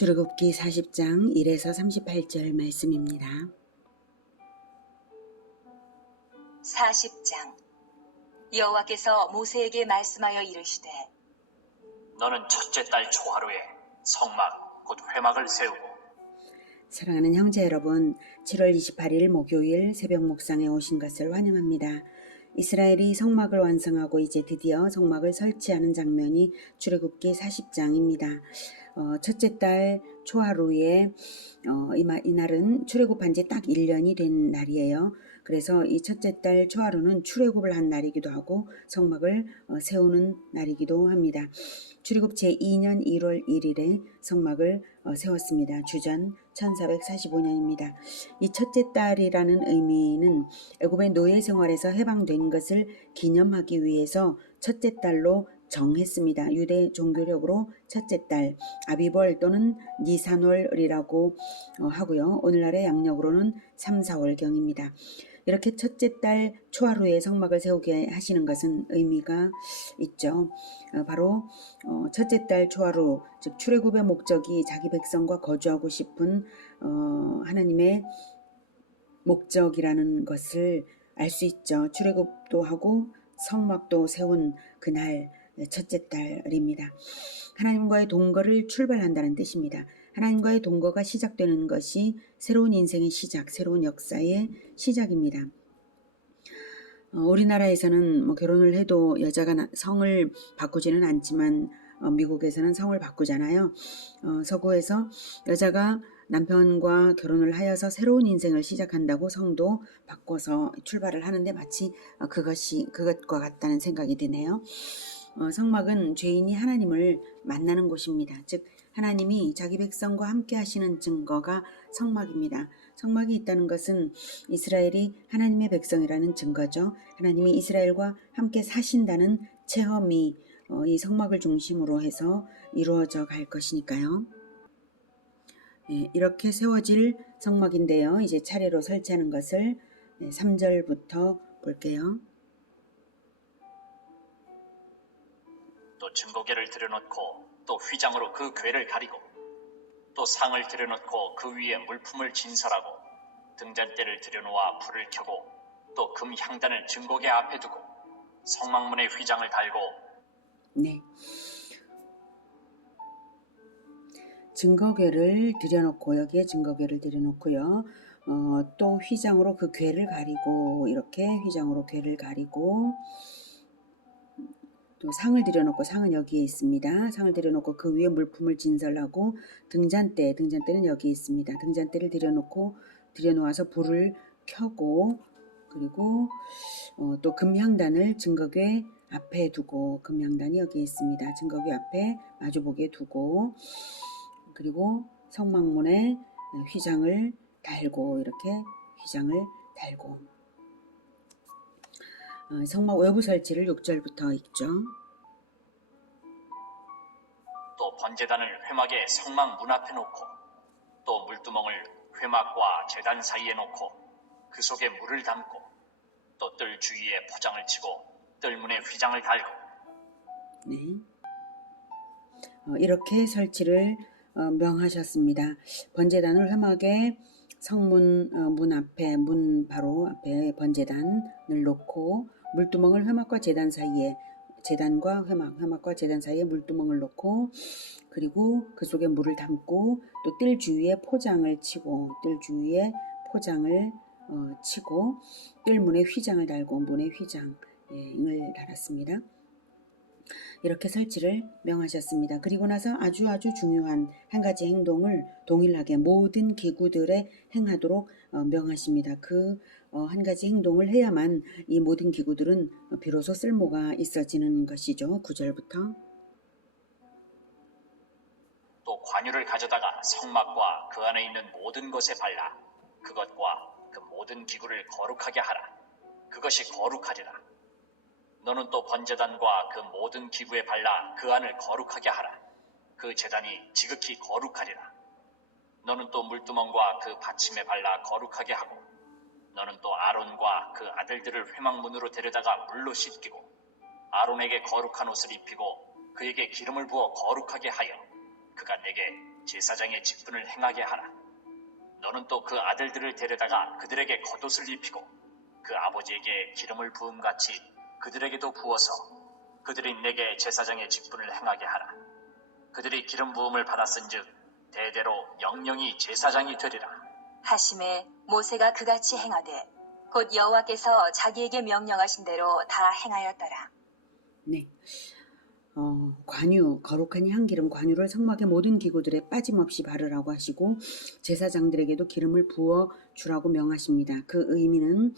출애굽기 40장 1에서 38절 말씀입니다. 40장 여호와께서 모세에게 말씀하여 이르시되 너는 첫째 달 초하루에 성막 곧 회막을 세우고. 사랑하는 형제 여러분, 7월 28일 목요일 새벽 묵상에 오신 것을 환영합니다. 이스라엘이 성막을 완성하고 이제 드디어 성막을 설치하는 장면이 출애굽기 40장입니다. 첫째 달 초하루에 이날은 출애굽한 지 딱 1년이 된 날이에요. 그래서 이 첫째 달 초하루는 출애굽을 한 날이기도 하고 성막을 세우는 날이기도 합니다. 출애굽 제2년 1월 1일에 성막을 세웠습니다. 주전 1445년입니다. 이 첫째 달이라는 의미는 애굽의 노예 생활에서 해방된 것을 기념하기 위해서 첫째 달로 정했습니다. 유대 종교력으로 첫째 달, 아비벌 또는 니산월이라고 하고요. 오늘날의 양력으로는 3, 4월경입니다. 이렇게 첫째 달 초하루에 성막을 세우게 하시는 것은 의미가 있죠. 바로 첫째 달 초하루, 즉 출애굽의 목적이 자기 백성과 거주하고 싶은 하나님의 목적이라는 것을 알 수 있죠. 출애굽도 하고 성막도 세운 그날 첫째 달입니다. 하나님과의 동거를 출발한다는 뜻입니다. 하나님과의 동거가 시작되는 것이 새로운 인생의 시작, 새로운 역사의 시작입니다. 우리나라에서는 결혼을 해도 여자가 성을 바꾸지는 않지만 미국에서는 성을 바꾸잖아요. 서구에서 여자가 남편과 결혼을 하여서 새로운 인생을 시작한다고 성도 바꿔서 출발을 하는데 마치 그것과 같다는 생각이 드네요. 성막은 죄인이 하나님을 만나는 곳입니다. 즉 하나님이 자기 백성과 함께 하시는 증거가 성막입니다. 성막이 있다는 것은 이스라엘이 하나님의 백성이라는 증거죠. 하나님이 이스라엘과 함께 사신다는 체험이 이 성막을 중심으로 해서 이루어져 갈 것이니까요. 이렇게 세워질 성막인데요. 이제 차례로 설치하는 것을 3절부터 볼게요. 또 증거궤를 들여놓고 또 휘장으로 그 궤를 가리고 또 상을 들여놓고 그 위에 물품을 진설하고 등잔대를 들여놓아 불을 켜고 또 금 향단을 증거궤 앞에 두고 성막문에 휘장을 달고. 네. 증거궤를 들여놓고 여기에 증거궤를 들여놓고요. 또 휘장으로 그 궤를 가리고 이렇게 휘장으로 궤를 가리고 또 상을 들여놓고 상은 여기에 있습니다. 상을 들여놓고 그 위에 물품을 진설하고 등잔대는 여기에 있습니다. 등잔대를 들여놓아서 불을 켜고 그리고 또 금향단을 증거궤 앞에 두고 금향단이 여기에 있습니다. 증거궤 앞에 마주보게 두고 그리고 성막문에 휘장을 달고 이렇게 휘장을 달고 성막 외부 설치를 6절부터 읽죠. 또 번제단을 회막의 성막 문 앞에 놓고 또 물두멍을 회막과 제단 사이에 놓고 그 속에 물을 담고 또 뜰 주위에 포장을 치고 뜰문에 휘장을 달고. 네, 이렇게 설치를 명하셨습니다. 번제단을 회막의 성문 문 앞에 바로 앞에 번제단을 놓고 물두멍을 회막과 제단 사이에 제단과 회막과 제단 사이에 물두멍을 놓고 그리고 그 속에 물을 담고 또 뜰 주위에 포장을 치고 뜰문에 휘장을 달고 문에 휘장을 달았습니다. 이렇게 설치를 명하셨습니다. 그리고 나서 아주 중요한 한 가지 행동을 동일하게 모든 기구들에 행하도록 명하십니다. 그 한 가지 행동을 해야만 이 모든 기구들은 비로소 쓸모가 있어지는 것이죠. 9절부터. 또 관유를 가져다가 성막과 그 안에 있는 모든 것에 발라 그것과 그 모든 기구를 거룩하게 하라. 그것이 거룩하리라. 너는 또 번제단과 그 모든 기구에 발라 그 안을 거룩하게 하라. 그 제단이 지극히 거룩하리라. 너는 또 물두멍과 그 받침에 발라 거룩하게 하고 너는 또 아론과 그 아들들을 회막문으로 데려다가 물로 씻기고 아론에게 거룩한 옷을 입히고 그에게 기름을 부어 거룩하게 하여 그가 내게 제사장의 직분을 행하게 하라. 너는 또 그 아들들을 데려다가 그들에게 겉옷을 입히고 그 아버지에게 기름을 부음같이 그들에게도 부어서 그들이 내게 제사장의 직분을 행하게 하라. 그들이 기름 부음을 받았은즉 대대로 영영이 제사장이 되리라. 하심에 모세가 그같이 행하되 곧 여호와께서 자기에게 명령하신 대로 다 행하였더라. 네. 관유, 거룩한 향기름 관유를 성막의 모든 기구들에 빠짐없이 바르라고 하시고 제사장들에게도 기름을 부어 주라고 명하십니다. 그 의미는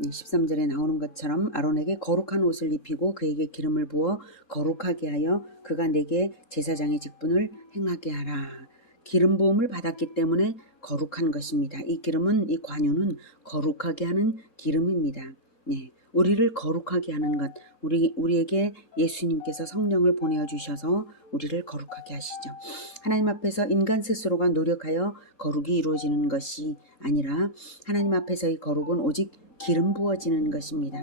13절에 나오는 것처럼 아론에게 거룩한 옷을 입히고 그에게 기름을 부어 거룩하게 하여 그가 내게 제사장의 직분을 행하게 하라. 기름 부음을 받았기 때문에 거룩한 것입니다. 이 기름은, 이 관유는 거룩하게 하는 기름입니다. 네. 우리를 거룩하게 하는 것, 우리에게 예수님께서 성령을 보내어 주셔서 우리를 거룩하게 하시죠. 하나님 앞에서 인간 스스로가 노력하여 거룩이 이루어지는 것이 아니라 하나님 앞에서의 거룩은 오직 기름 부어지는 것입니다.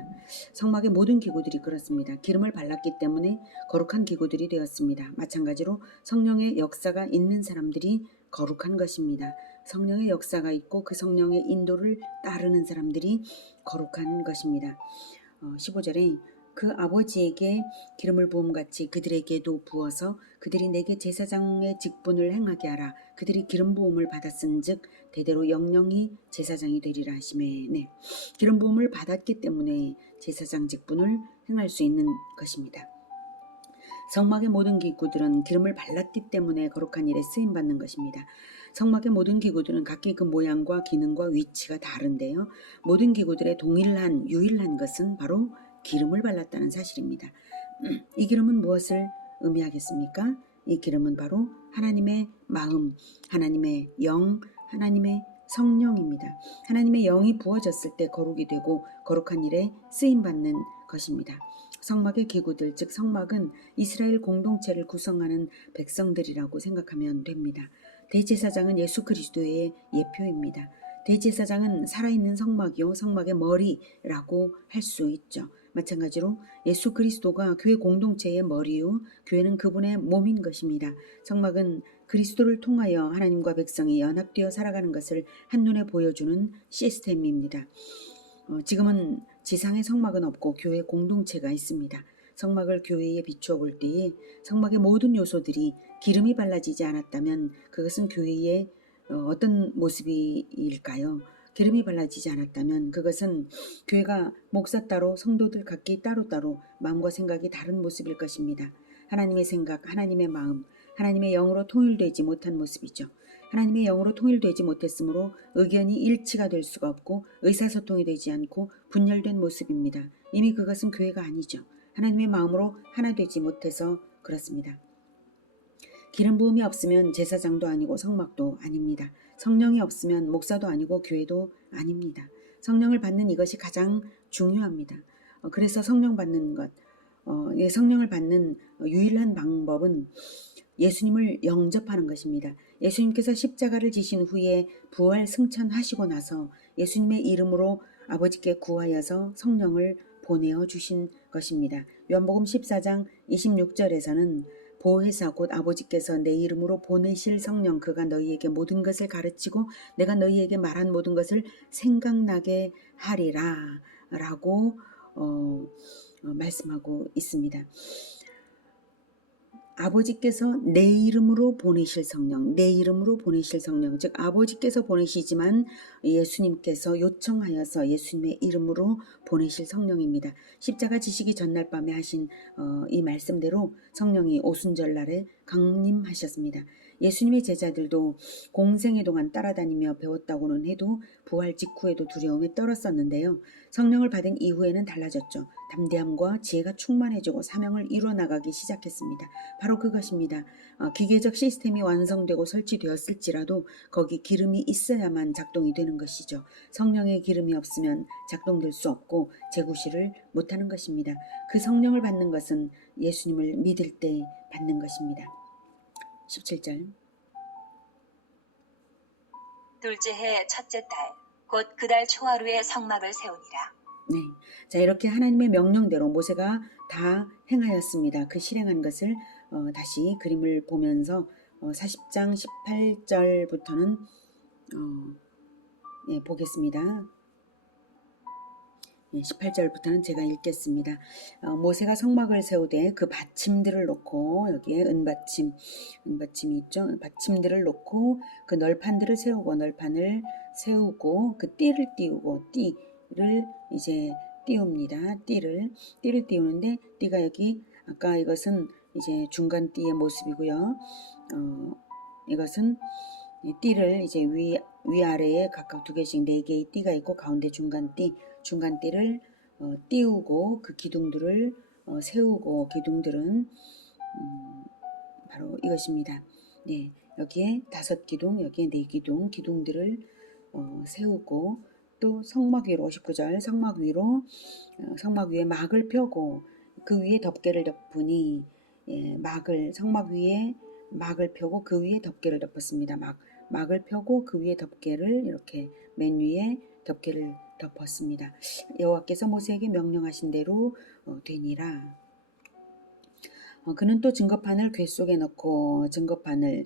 성막의 모든 기구들이 그렇습니다. 기름을 발랐기 때문에 거룩한 기구들이 되었습니다. 마찬가지로 성령의 역사가 있는 사람들이 거룩한 것입니다. 성령의 역사가 있고 그 성령의 인도를 따르는 사람들이 거룩한 것입니다. 15절에 그 아버지에게 기름을 부음같이 그들에게도 부어서 그들이 내게 제사장의 직분을 행하게 하라. 그들이 기름 부음을 받았은즉 대대로 영영이 제사장이 되리라 하시매. 네. 기름 부음을 받았기 때문에 제사장 직분을 행할 수 있는 것입니다. 성막의 모든 기구들은 기름을 발랐기 때문에 거룩한 일에 쓰임받는 것입니다. 성막의 모든 기구들은 각기 그 모양과 기능과 위치가 다른데요. 모든 기구들의 동일한 유일한 것은 바로 기름을 발랐다는 사실입니다. 이 기름은 무엇을 의미하겠습니까? 이 기름은 바로 하나님의 마음, 하나님의 영, 하나님의 성령입니다. 하나님의 영이 부어졌을 때 거룩이 되고 거룩한 일에 쓰임받는 것입니다. 성막의 기구들, 즉 성막은 이스라엘 공동체를 구성하는 백성들이라고 생각하면 됩니다. 대제사장은 예수 그리스도의 예표입니다. 대제사장은 살아있는 성막이요 성막의 머리라고 할 수 있죠. 마찬가지로 예수 그리스도가 교회 공동체의 머리요 교회는 그분의 몸인 것입니다. 성막은 그리스도를 통하여 하나님과 백성이 연합되어 살아가는 것을 한눈에 보여주는 시스템입니다. 지금은 지상의 성막은 없고 교회 공동체가 있습니다. 성막을 교회에 비추어 볼 때에 성막의 모든 요소들이 기름이 발라지지 않았다면 그것은 교회의 어떤 모습일까요? 기름이 발라지지 않았다면 그것은 교회가 목사 따로 성도들 각기 따로따로 마음과 생각이 다른 모습일 것입니다. 하나님의 생각, 하나님의 마음, 하나님의 영으로 통일되지 못한 모습이죠. 하나님의 영으로 통일되지 못했으므로 의견이 일치가 될 수가 없고 의사소통이 되지 않고 분열된 모습입니다. 이미 그것은 교회가 아니죠. 하나님의 마음으로 하나 되지 못해서 그렇습니다. 기름 부음이 없으면 제사장도 아니고 성막도 아닙니다. 성령이 없으면 목사도 아니고 교회도 아닙니다. 성령을 받는 이것이 가장 중요합니다. 그래서 성령 받는 것, 성령을 받는 유일한 방법은 예수님을 영접하는 것입니다. 예수님께서 십자가를 지신 후에 부활 승천하시고 나서 예수님의 이름으로 아버지께 구하여서 성령을 보내어 주신 것입니다. 요한복음 14장 26절에서는 보혜사 곧 아버지께서 내 이름으로 보내실 성령 그가 너희에게 모든 것을 가르치고 내가 너희에게 말한 모든 것을 생각나게 하리라 라고 말씀하고 있습니다. 아버지께서 내 이름으로 보내실 성령, 내 이름으로 보내실 성령, 즉 아버지께서 보내시지만 예수님께서 요청하여서 예수님의 이름으로 보내실 성령입니다. 십자가 지시기 전날 밤에 하신 이 말씀대로 성령이 오순절날에 강림하셨습니다. 예수님의 제자들도 공생의 동안 따라다니며 배웠다고는 해도 부활 직후에도 두려움에 떨었었는데요. 성령을 받은 이후에는 달라졌죠. 담대함과 지혜가 충만해지고 사명을 이루어나가기 시작했습니다. 바로 그것입니다. 기계적 시스템이 완성되고 설치되었을지라도 거기 기름이 있어야만 작동이 되는 것이죠. 성령의 기름이 없으면 작동될 수 없고 재구시를 못하는 것입니다. 그 성령을 받는 것은 예수님을 믿을 때 받는 것입니다. 17절 둘째 해 첫째 달 곧 그 달 초하루에 성막을 세우니라. 네, 자 이렇게 하나님의 명령대로 모세가 다 행하였습니다. 그 실행한 것을 다시 그림을 보면서 40장 18절부터는 보겠습니다. 18절부터는 제가 읽겠습니다. 모세가 성막을 세우되 그 받침들을 놓고, 여기에 은받침이 있죠. 받침들을 놓고 그 널판들을 세우고, 널판을 세우고 그 띠를 띄우고, 띠를 이제 띄웁니다. 띠를 띄우는데, 띠가 여기 아까 이것은 이제 중간 띠의 모습이고요. 이것은 이 띠를 이제 위아래에 각각 2개씩 4개의 띠가 있고, 가운데 중간띠를 띄우고 그 기둥들을 세우고, 기둥들은 바로 이것입니다. 네, 여기에 5기둥, 여기에 4기둥, 기둥들을 세우고, 또 성막 위로 19절 성막 위에 막을 펴고 그 위에 덮개를 덮으니, 성막 위에 막을 펴고 그 위에 덮개를 덮었습니다. 막을 펴고 그 위에 덮개를, 이렇게 맨 위에 덮개를 덮었습니다. 여호와께서 모세에게 명령하신 대로 되니라. 그는 또 증거판을 궤 속에 넣고, 증거판을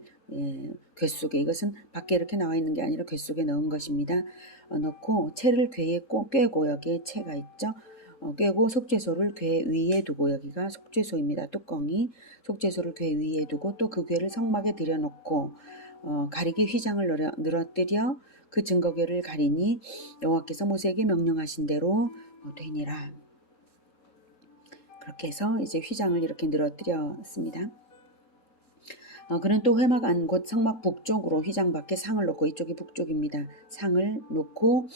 궤 속에, 이것은 밖에 이렇게 나와 있는 게 아니라 궤 속에 넣은 것입니다. 넣고 채를 궤에 꿰고, 여기에 채가 있죠. 꿰고 속죄소를 궤 위에 두고, 여기가 속죄소입니다. 뚜껑이 속죄소를 궤 위에 두고, 또 그 궤를 성막에 들여놓고 가리개 휘장을 늘어뜨려 그 증거궤를 가리니 여호와께서 모세에게 명령하신 대로 되니라. 그렇게 해서 이제 휘장을 이렇게 늘어뜨렸습니다. 그는 또 회막 안 곧 성막 북쪽으로 휘장 밖에 상을 놓고, 이쪽이 북쪽입니다. 상을 놓고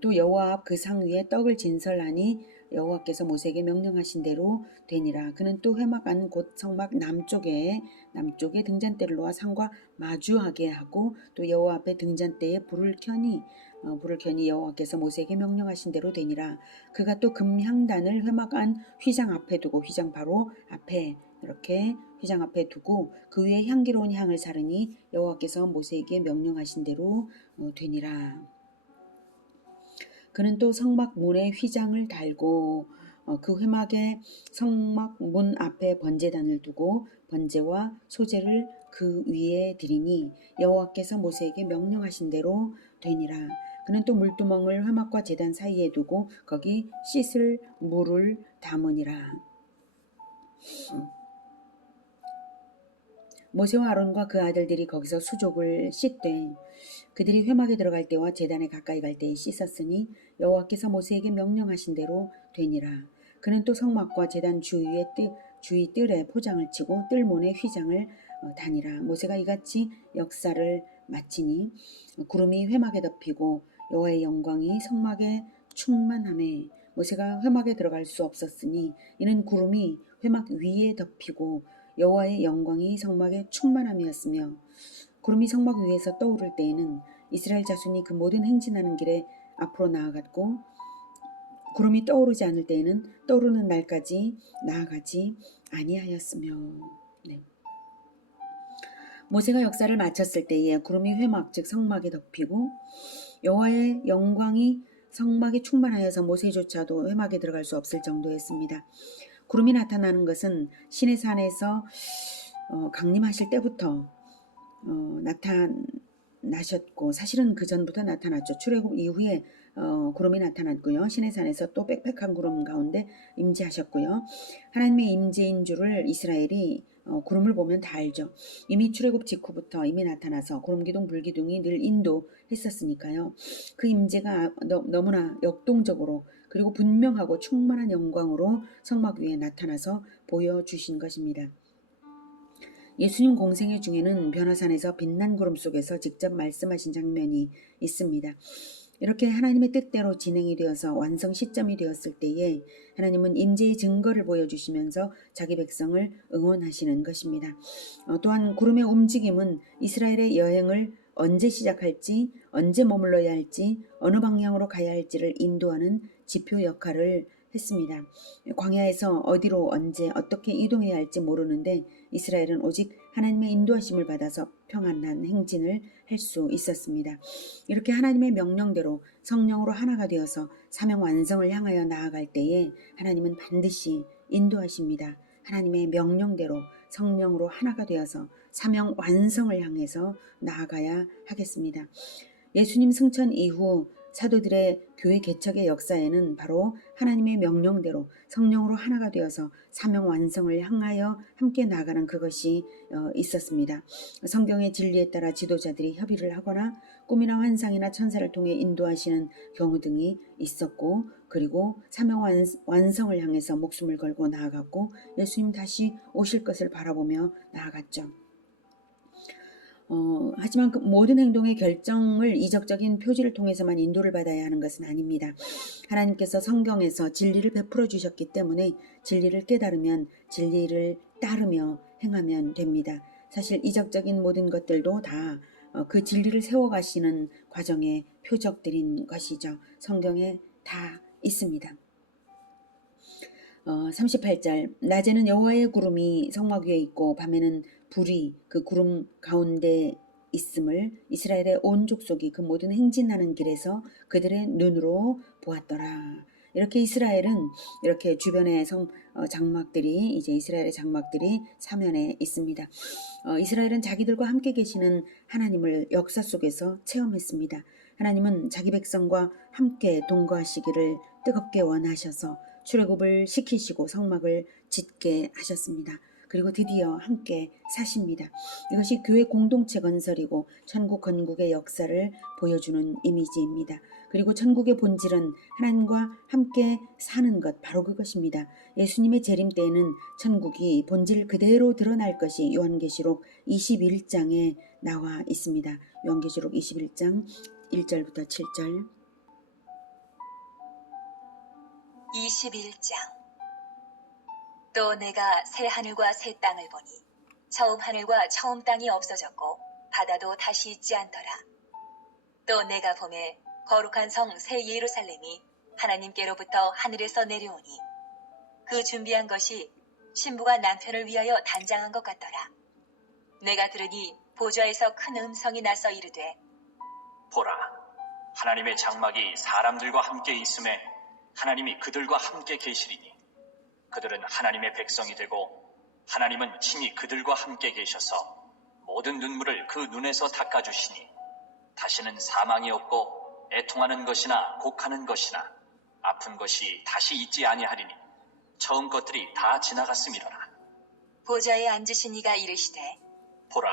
또 여호와 앞 그 상 위에 떡을 진설하니 여호와께서 모세에게 명령하신 대로 되니라. 그는 또 회막 안 곧 성막 남쪽에 등잔대를 놓아 상과 마주하게 하고, 또 여호와 앞에 등잔대에 불을 켜니 여호와께서 모세에게 명령하신 대로 되니라. 그가 또 금향단을 회막 안 휘장 앞에 두고, 휘장 바로 앞에, 이렇게 휘장 앞에 두고 그 위에 향기로운 향을 사르니 여호와께서 모세에게 명령하신 대로 되니라. 그는 또 성막 문에 휘장을 달고 그 회막의 성막 문 앞에 번제단을 두고 번제와 소제를 그 위에 드리니 여호와께서 모세에게 명령하신 대로 되니라. 그는 또 물두멍을 회막과 제단 사이에 두고 거기 씻을 물을 담으니라. 모세와 아론과 그 아들들이 거기서 수족을 씻되 그들이 회막에 들어갈 때와 제단에 가까이 갈 때에 씻었으니 여호와께서 모세에게 명령하신 대로 되니라. 그는 또 성막과 제단 주위 뜰에 포장을 치고 뜰문에 휘장을 다니라. 모세가 이같이 역사를 마치니 구름이 회막에 덮이고 여호와의 영광이 성막에 충만하매 모세가 회막에 들어갈 수 없었으니 이는 구름이 회막 위에 덮이고 여호와의 영광이 성막에 충만함이었으며, 구름이 성막 위에서 떠오를 때에는 이스라엘 자손이 그 모든 행진하는 길에 앞으로 나아갔고, 구름이 떠오르지 않을 때에는 떠오르는 날까지 나아가지 아니하였으며. 네. 모세가 역사를 마쳤을 때에 구름이 회막 즉 성막에 덮이고 여호와의 영광이 성막에 충만하여서 모세조차도 회막에 들어갈 수 없을 정도였습니다. 구름이 나타나는 것은 시내 산에서 강림하실 때부터 나타나셨고, 사실은 그 전부터 나타났죠. 출애굽 이후에 구름이 나타났고요. 시내 산에서 또 빽빽한 구름 가운데 임재하셨고요. 하나님의 임재인 줄을 이스라엘이 구름을 보면 다 알죠. 이미 출애굽 직후부터 이미 나타나서 구름기둥 불기둥이 늘 인도했었으니까요. 그 임재가 너무나 역동적으로 그리고 분명하고 충만한 영광으로 성막 위에 나타나서 보여주신 것입니다. 예수님 공생애 중에는 변화산에서 빛난 구름 속에서 직접 말씀하신 장면이 있습니다. 이렇게 하나님의 뜻대로 진행이 되어서 완성 시점이 되었을 때에 하나님은 임재의 증거를 보여주시면서 자기 백성을 응원하시는 것입니다. 또한 구름의 움직임은 이스라엘의 여행을 언제 시작할지, 언제 머물러야 할지, 어느 방향으로 가야 할지를 인도하는 지표 역할을 했습니다. 광야에서 어디로 언제 어떻게 이동해야 할지 모르는데 이스라엘은 오직 하나님의 인도하심을 받아서 평안한 행진을 할 수 있었습니다. 이렇게 하나님의 명령대로 성령으로 하나가 되어서 사명 완성을 향하여 나아갈 때에 하나님은 반드시 인도하십니다. 하나님의 명령대로 성령으로 하나가 되어서 사명 완성을 향해서 나아가야 하겠습니다. 예수님 승천 이후 사도들의 교회 개척의 역사에는 바로 하나님의 명령대로 성령으로 하나가 되어서 사명 완성을 향하여 함께 나아가는 그것이 있었습니다. 성경의 진리에 따라 지도자들이 협의를 하거나 꿈이나 환상이나 천사를 통해 인도하시는 경우 등이 있었고, 그리고 사명 완성을 향해서 목숨을 걸고 나아갔고, 예수님 다시 오실 것을 바라보며 나아갔죠. 하지만 그 모든 행동의 결정을 이적적인 표지를 통해서만 인도를 받아야 하는 것은 아닙니다. 하나님께서 성경에서 진리를 베풀어 주셨기 때문에 진리를 깨달으면 진리를 따르며 행하면 됩니다. 사실 이적적인 모든 것들도 다 그 진리를 세워가시는 과정의 표적들인 것이죠. 성경에 다 있습니다. 38절 낮에는 여호와의 구름이 성막 위에 있고 밤에는 불이 그 구름 가운데 있음을 이스라엘의 온 족속이 그 모든 행진하는 길에서 그들의 눈으로 보았더라. 이렇게 이스라엘은 이렇게 주변의 장막들이 이제 이스라엘의 장막들이 사면에 있습니다. 이스라엘은 자기들과 함께 계시는 하나님을 역사 속에서 체험했습니다. 하나님은 자기 백성과 함께 동거하시기를 뜨겁게 원하셔서 출애굽을 시키시고 성막을 짓게 하셨습니다. 그리고 드디어 함께 사십니다. 이것이 교회 공동체 건설이고 천국 건국의 역사를 보여주는 이미지입니다. 그리고 천국의 본질은 하나님과 함께 사는 것, 바로 그것입니다. 예수님의 재림 때에는 천국이 본질 그대로 드러날 것이 요한계시록 21장에 나와 있습니다. 요한계시록 21장 1절부터 7절. 21장. 또 내가 새 하늘과 새 땅을 보니 처음 하늘과 처음 땅이 없어졌고 바다도 다시 있지 않더라. 또 내가 보매 거룩한 성 새 예루살렘이 하나님께로부터 하늘에서 내려오니 그 준비한 것이 신부가 남편을 위하여 단장한 것 같더라. 내가 들으니 보좌에서 큰 음성이 나서 이르되 보라, 하나님의 장막이 사람들과 함께 있음에 하나님이 그들과 함께 계시리니 그들은 하나님의 백성이 되고 하나님은 친히 그들과 함께 계셔서 모든 눈물을 그 눈에서 닦아주시니 다시는 사망이 없고 애통하는 것이나 곡하는 것이나 아픈 것이 다시 있지 아니하리니 처음 것들이 다 지나갔음이로라. 보좌에 앉으신 이가 이르시되 보라,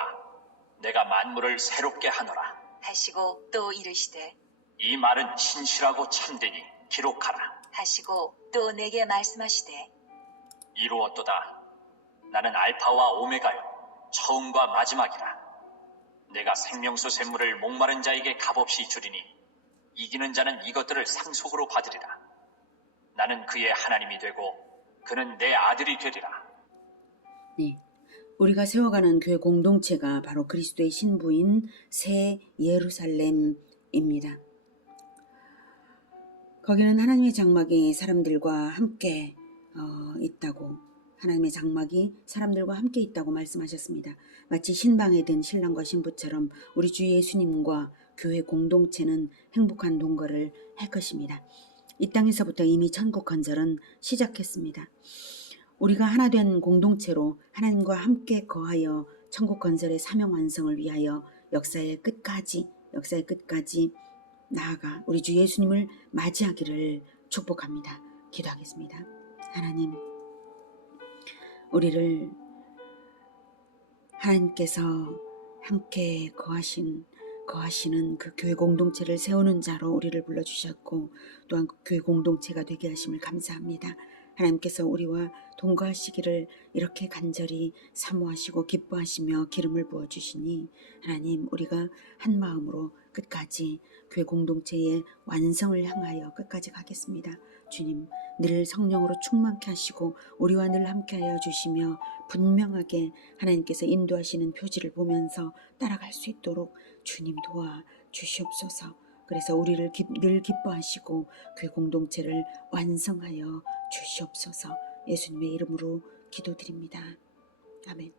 내가 만물을 새롭게 하노라. 하시고 또 이르시되 이 말은 신실하고 참되니 기록하라. 하시고 또 내게 말씀하시되 이루었도다. 나는 알파와 오메가요 처음과 마지막이라. 내가 생명수 샘물을 목마른 자에게 값없이 주리니 이기는 자는 이것들을 상속으로 받으리라. 나는 그의 하나님이 되고 그는 내 아들이 되리라. 네, 우리가 세워가는 교회 공동체가 바로 그리스도의 신부인 새 예루살렘입니다. 거기는 하나님의 장막이 사람들과 함께 있다고, 하나님의 장막이 사람들과 함께 있다고 말씀하셨습니다. 마치 신방에 든 신랑과 신부처럼 우리 주 예수님과 교회 공동체는 행복한 동거를 할 것입니다. 이 땅에서부터 이미 천국 건설은 시작했습니다. 우리가 하나 된 공동체로 하나님과 함께 거하여 천국 건설의 사명 완성을 위하여 역사의 끝까지 나아가 우리 주 예수님을 맞이하기를 축복합니다. 기도하겠습니다. 하나님, 우리를 하나님께서 함께 거하시는 그 교회 공동체를 세우는 자로 우리를 불러주셨고 또한 그 교회 공동체가 되게 하심을 감사합니다. 하나님께서 우리와 동거하시기를 이렇게 간절히 사모하시고 기뻐하시며 기름을 부어주시니 하나님, 우리가 한 마음으로 끝까지 교회 공동체의 완성을 향하여 끝까지 가겠습니다. 주님, 늘 성령으로 충만케 하시고 우리와 늘 함께하여 주시며 분명하게 하나님께서 인도하시는 표지를 보면서 따라갈 수 있도록 주님 도와 주시옵소서. 그래서 우리를 늘 기뻐하시고 교회 공동체를 완성하여 주시옵소서. 예수님의 이름으로 기도드립니다. 아멘.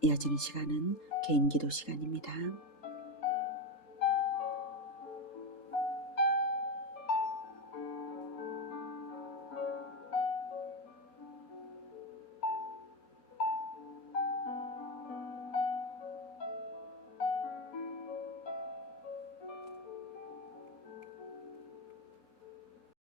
이어지는 시간은 개인 기도 시간입니다.